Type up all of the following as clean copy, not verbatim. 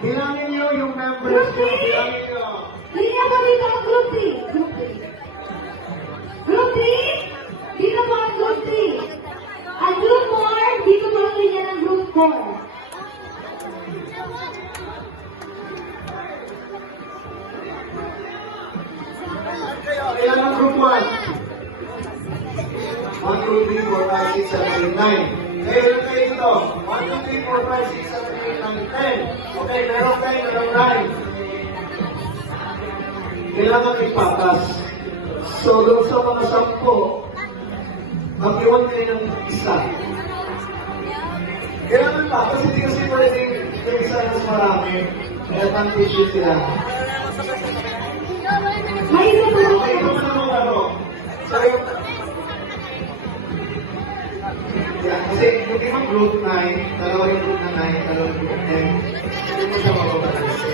Bilangin niyo yung members ko. Bilangin niyo. Linya po dito ang group 3. Group 3. Group 3, dito po ang group 3. At group 4, dito po ang linya ng group 4. Kailan ang group 1? 1, 2, 3, 4, 5, 6, 7, 8, 9. Kayo lang kayo dito. 1, 2, 3, 4, 5, 6, 7, 8, 9, 10. Okay, meron kayo, meron 9. Kailangan ipatas. So, doon sa mga 10, mag-iwan kayo ng isa. Kailangan patas, hindi kasi pwedeng yung isa mas marami. Kaya advantage yun sila. May isa po. Okay, ito na naman ano. Sorry. Yeah, kasi yung ibang group 9, dalawa yung group na 9, dalawa yung group 10. Hindi mo siya mababalanse.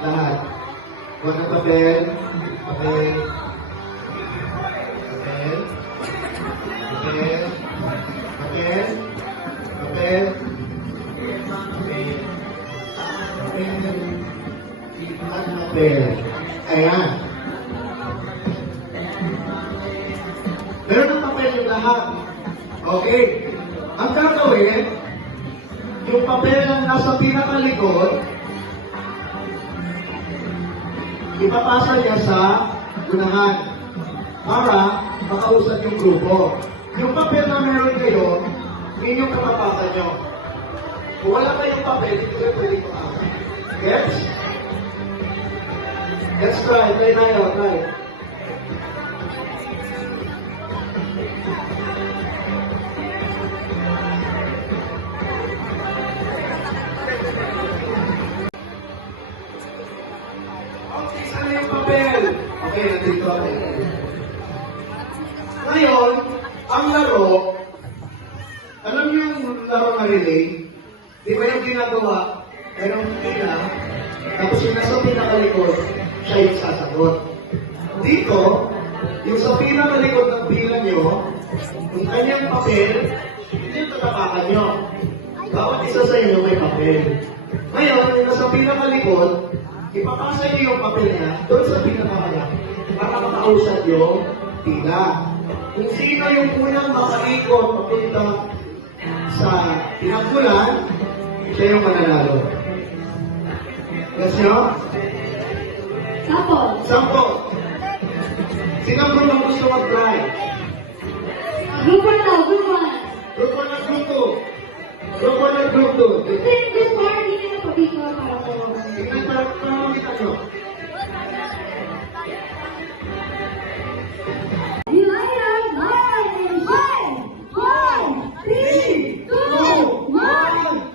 Lahat. Huwag ng papel. Papel. Papel. Papel. Papel. Papel. At papel. Ayan. Meron ng papel yung lahat. Okay. Ang gagawin, yung papel na nasa pinakalikod, ipapasa niya sa unahan para makausap yung grupo. Yung papel na meron kayo, yun yung kapapasa nyo. Kung wala kayong papel, hindi kayo pwede pakasa. Gets? Let's try. Try tayo. Try. Okay, saan yung papel? Okay, nandito ako. Ngayon, ang laro, alam niyo yung laro na relay? Di ba yung ginagawa? Merong pila, tapos yung nasa pinakalikod, siya yung sasagot. Dito, yung sa pinakalikod ng pila nyo, yung kanyang papel, hindi yung tatapakan nyo. Bawat isa sa inyo may papel. Ngayon, yung nasa pinakalikod, ipapasa niyo yung papel niya doon sa pinakamalak para makausap yung pila. Kung sino yung unang makaikot papunta sa pinagmulan, siya yung mananalo. Yes, nyo? Sample. Sampo. Sino ang group ang gusto mag-try? Group 1 daw, group 1. Group 1 at group 2. Group 1 at group 2. Then group 4, hindi na po dito para po. Tingnan para makita nyo. United, 9, 5, 4, 3, 2, 1.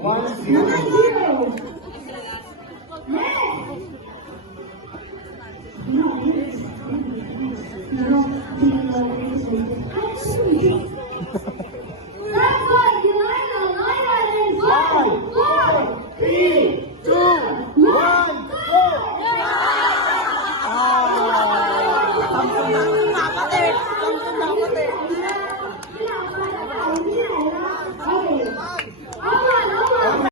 One, zero. That's what United, 9, 5, 4, 3,